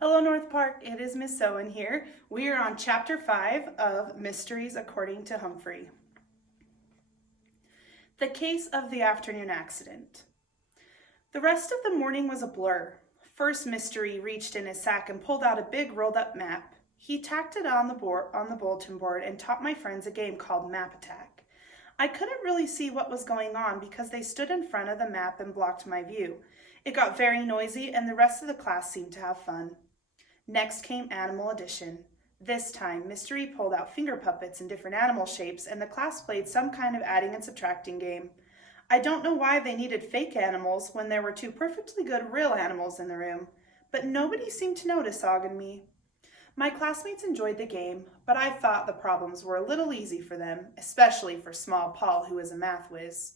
Hello, North Park. It is Miss Owen here. We are on Chapter 5 of Mysteries According to Humphrey. The Case of the Afternoon Accident. The rest of the morning was a blur. First, Mystery reached in his sack and pulled out a big rolled-up map. He tacked it on the bulletin board and taught my friends a game called Map Attack. I couldn't really see what was going on because they stood in front of the map and blocked my view. It got very noisy, and the rest of the class seemed to have fun. Next came Animal Edition. This time, Mystery pulled out finger puppets in different animal shapes, and the class played some kind of adding and subtracting game. I don't know why they needed fake animals when there were two perfectly good real animals in the room, but nobody seemed to notice Og and me. My classmates enjoyed the game, but I thought the problems were a little easy for them, especially for Small Paul, who is a math whiz.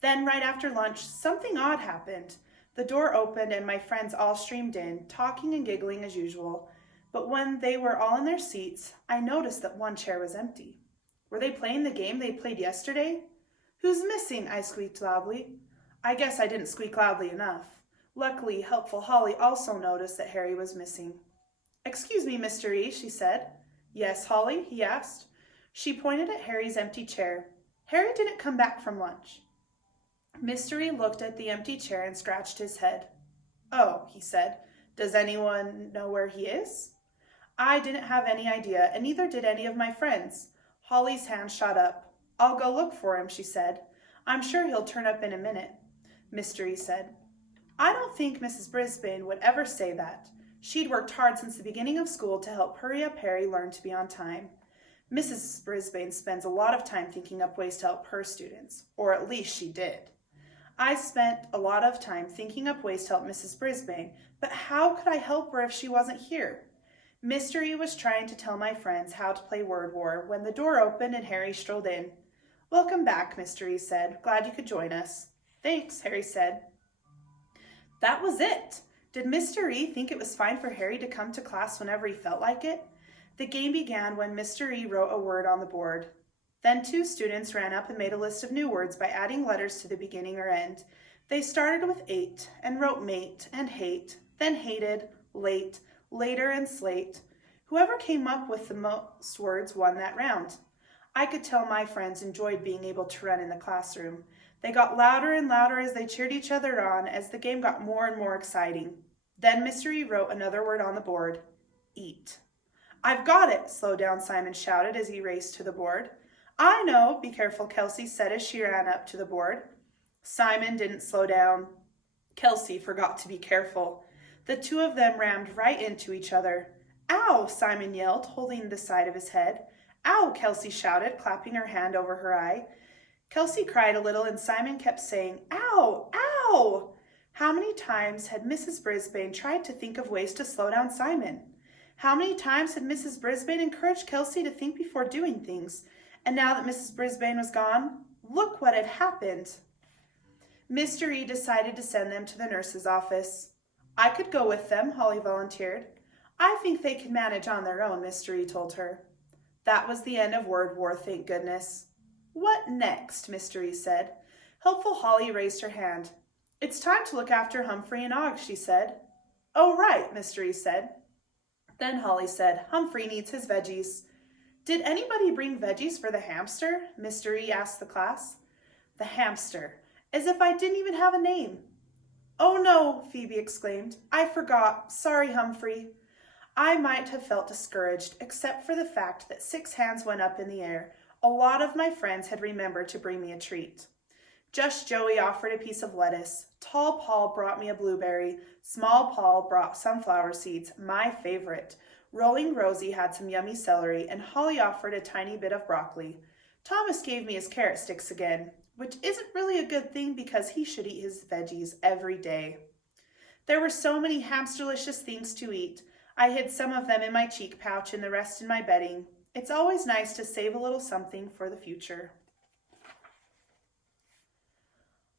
Then, right after lunch, something odd happened. The door opened and my friends all streamed in, talking and giggling as usual. But when they were all in their seats, I noticed that one chair was empty. Were they playing the game they played yesterday? "Who's missing?" I squeaked loudly. I guess I didn't squeak loudly enough. Luckily, helpful Holly also noticed that Harry was missing. "Excuse me, Mr. E," she said. "Yes, Holly?" he asked. She pointed at Harry's empty chair. "Harry didn't come back from lunch." Mystery looked at the empty chair and scratched his head. "Oh," he said. "Does anyone know where he is?" I didn't have any idea, and neither did any of my friends. Holly's hand shot up. "I'll go look for him," she said. "I'm sure he'll turn up in a minute." Mystery said, "I don't think Mrs. Brisbane would ever say that. She'd worked hard since the beginning of school to help Hurry Up Harry learn to be on time. Mrs. Brisbane spends a lot of time thinking up ways to help her students, or at least she did. I spent a lot of time thinking up ways to help Mrs. Brisbane, but how could I help her if she wasn't here?" Mystery was trying to tell my friends how to play Word War when the door opened and Harry strolled in. "Welcome back," Mystery said. "Glad you could join us." "Thanks," Harry said. That was it. Did Mr. E think it was fine for Harry to come to class whenever he felt like it? The game began when Mr. E wrote a word on the board. Then two students ran up and made a list of new words by adding letters to the beginning or end. They started with 8 and wrote mate and hate, then hated, late, later, and slate. Whoever came up with the most words won that round. I could tell my friends enjoyed being able to run in the classroom. They got louder and louder as they cheered each other on as the game got more and more exciting. Then Mystery wrote another word on the board, eat. "I've got it," Slow Down Simon shouted as he raced to the board. "I know, be careful," Kelsey said as she ran up to the board. Simon didn't slow down. Kelsey forgot to be careful. The two of them rammed right into each other. "Ow!" Simon yelled, holding the side of his head. "Ow!" Kelsey shouted, clapping her hand over her eye. Kelsey cried a little and Simon kept saying, "Ow! Ow!" How many times had Mrs. Brisbane tried to think of ways to slow down Simon? How many times had Mrs. Brisbane encouraged Kelsey to think before doing things? And now that Mrs. Brisbane was gone, look what had happened. Mr. E decided to send them to the nurse's office. "I could go with them," Holly volunteered. "I think they can manage on their own," Mr. E told her. That was the end of Word War, thank goodness. "What next?" Mr. E said. Helpful Holly raised her hand. "It's time to look after Humphrey and Og," she said. "Oh, right," Mr. E said. Then Holly said, "Humphrey needs his veggies." "Did anybody bring veggies for the hamster?" Mr. E asked the class. The hamster, as if I didn't even have a name. "Oh no," Phoebe exclaimed. "I forgot. Sorry, Humphrey." I might have felt discouraged, except for the fact that 6 hands went up in the air. A lot of my friends had remembered to bring me a treat. Just Joey offered a piece of lettuce. Tall Paul brought me a blueberry. Small Paul brought sunflower seeds, my favorite. Rolling Rosie had some yummy celery, and Holly offered a tiny bit of broccoli. Thomas gave me his carrot sticks again, which isn't really a good thing because he should eat his veggies every day. There were so many hamsterlicious things to eat. I hid some of them in my cheek pouch and the rest in my bedding. It's always nice to save a little something for the future.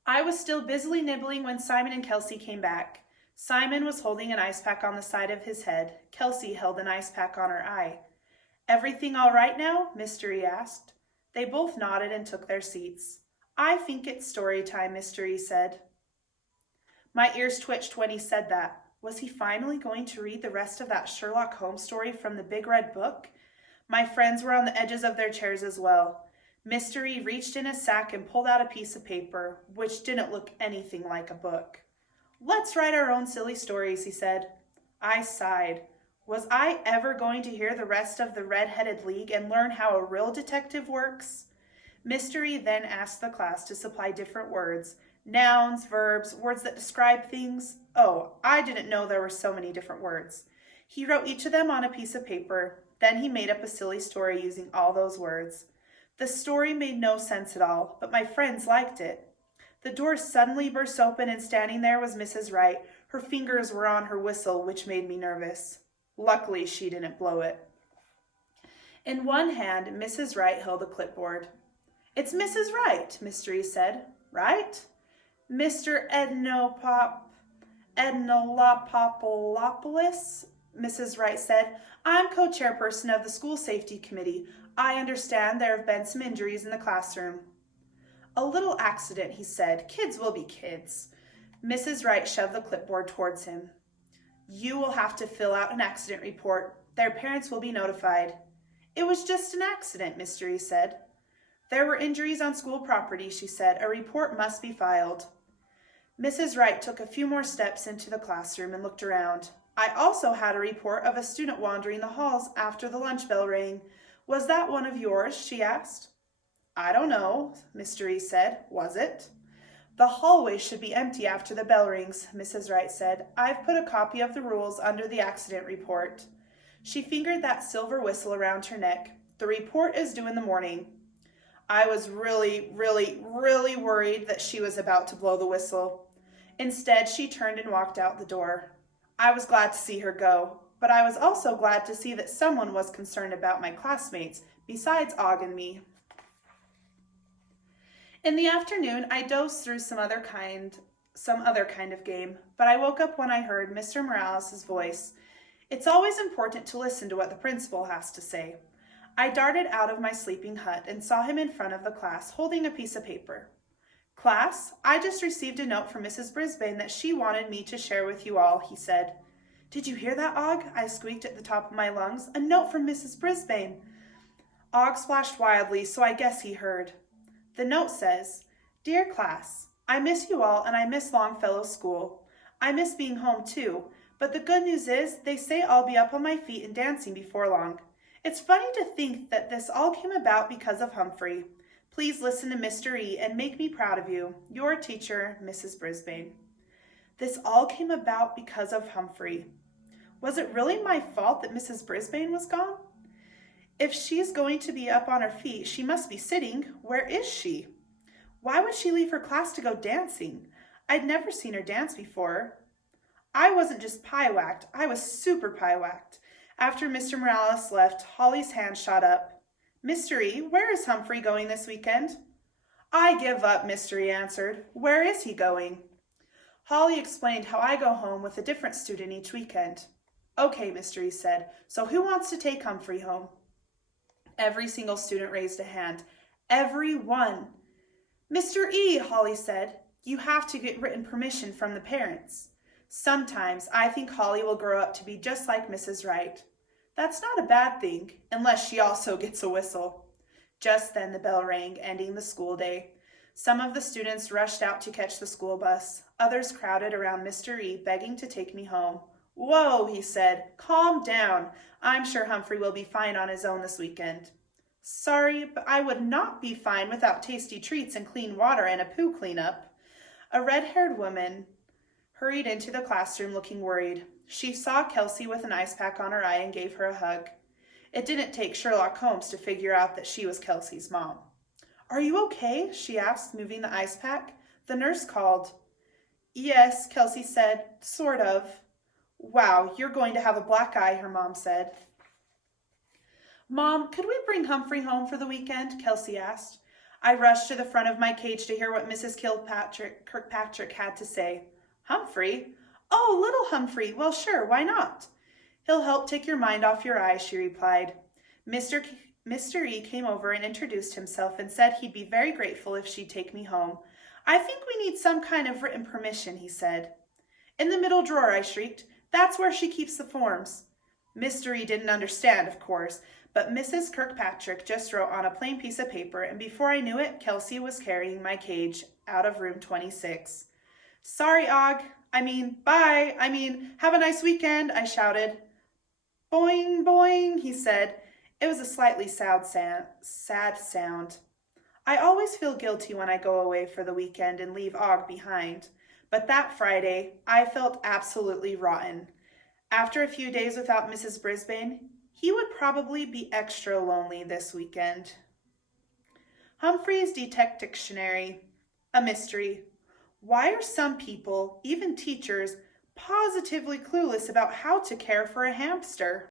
I was still busily nibbling when Simon and Kelsey came back. Simon was holding an ice pack on the side of his head. Kelsey held an ice pack on her eye. "Everything all right now?" Mr. E asked. They both nodded and took their seats. "I think it's story time," Mr. E said. My ears twitched when he said that. Was he finally going to read the rest of that Sherlock Holmes story from the big red book? My friends were on the edges of their chairs as well. Mr. E reached in his sack and pulled out a piece of paper, which didn't look anything like a book. "Let's write our own silly stories," he said. I sighed. Was I ever going to hear the rest of the Red-Headed League and learn how a real detective works? Mr. E then asked the class to supply different words, nouns, verbs, words that describe things. Oh, I didn't know there were so many different words. He wrote each of them on a piece of paper. Then he made up a silly story using all those words. The story made no sense at all, but my friends liked it. The door suddenly burst open, and standing there was Mrs. Wright. Her fingers were on her whistle, which made me nervous. Luckily, she didn't blow it. In one hand, Mrs. Wright held a clipboard. "It's Mrs. Wright," Mr. E said. "Right?" "Mr. Ednolopopoulos," Mrs. Wright said. "I'm co-chairperson of the School Safety Committee. I understand there have been some injuries in the classroom." "A little accident," he said. "Kids will be kids." Mrs. Wright shoved the clipboard towards him. "You will have to fill out an accident report. Their parents will be notified." "It was just an accident," Mr. E said. "There were injuries on school property," she said. "A report must be filed." Mrs. Wright took a few more steps into the classroom and looked around. "I also had a report of a student wandering the halls after the lunch bell rang. Was that one of yours?" she asked. "I don't know," Mr. E said. "Was it?" "The hallway should be empty after the bell rings," Mrs. Wright said. "I've put a copy of the rules under the accident report." She fingered that silver whistle around her neck. "The report is due in the morning." I was really worried that she was about to blow the whistle. Instead, she turned and walked out the door. I was glad to see her go, but I was also glad to see that someone was concerned about my classmates besides Og and me. In the afternoon, I dozed through some other kind of game, but I woke up when I heard Mr. Morales' voice. It's always important to listen to what the principal has to say. I darted out of my sleeping hut and saw him in front of the class holding a piece of paper. "Class, I just received a note from Mrs. Brisbane that she wanted me to share with you all," he said. "Did you hear that, Og?" I squeaked at the top of my lungs. "A note from Mrs. Brisbane." Og splashed wildly, so I guess he heard. The note says, "Dear class, I miss you all and I miss Longfellow's school. I miss being home too, but the good news is they say I'll be up on my feet and dancing before long. It's funny to think that this all came about because of Humphrey. Please listen to Mr. E and make me proud of you. Your teacher, Mrs. Brisbane." This all came about because of Humphrey. Was it really my fault that Mrs. Brisbane was gone? If she's going to be up on her feet, she must be sitting. Where is she? Why would she leave her class to go dancing? I'd never seen her dance before. I wasn't just pie-whacked, I was super pie-whacked. After Mr. Morales left, Holly's hand shot up. "Mr. E, where is Humphrey going this weekend?" "I give up," Mr. E answered. "Where is he going?" Holly explained how I go home with a different student each weekend. "Okay," Mr. E said, "so who wants to take Humphrey home?" Every single student raised a hand. Every one. "Mr. E," Holly said, "you have to get written permission from the parents." Sometimes I think Holly will grow up to be just like Mrs. Wright. That's not a bad thing, unless she also gets a whistle. Just then the bell rang, ending the school day. Some of the students rushed out to catch the school bus. Others crowded around Mr. E, begging to take me home. "Whoa," he said. "Calm down. I'm sure Humphrey will be fine on his own this weekend." "Sorry, but I would not be fine without tasty treats and clean water and a poo cleanup." A red-haired woman hurried into the classroom looking worried. She saw Kelsey with an ice pack on her eye and gave her a hug. It didn't take Sherlock Holmes to figure out that she was Kelsey's mom. "Are you okay?" she asked, moving the ice pack. "The nurse called." "Yes," Kelsey said, "sort of." "Wow, you're going to have a black eye," her mom said. "Mom, could we bring Humphrey home for the weekend?" Kelsey asked. I rushed to the front of my cage to hear what Mrs. Kirkpatrick had to say. "Humphrey? Oh, little Humphrey. Well, sure, why not?" "He'll help take your mind off your eyes," she replied. Mr. E came over and introduced himself and said he'd be very grateful if she'd take me home. "I think we need some kind of written permission," he said. "In the middle drawer," I shrieked. That's where she keeps the forms. Mystery didn't understand, of course, but Mrs. Kirkpatrick just wrote on a plain piece of paper, and before I knew it, Kelsey was carrying my cage out of room 26. Sorry, Og. Bye. Have a nice weekend, I shouted. Boing, boing, he said. It was a slightly sad sound. I always feel guilty when I go away for the weekend and leave Og behind. But that Friday, I felt absolutely rotten. After a few days without Mrs. Brisbane, he would probably be extra lonely this weekend. Humphrey's Dictionary. A mystery. Why are some people, even teachers, positively clueless about how to care for a hamster?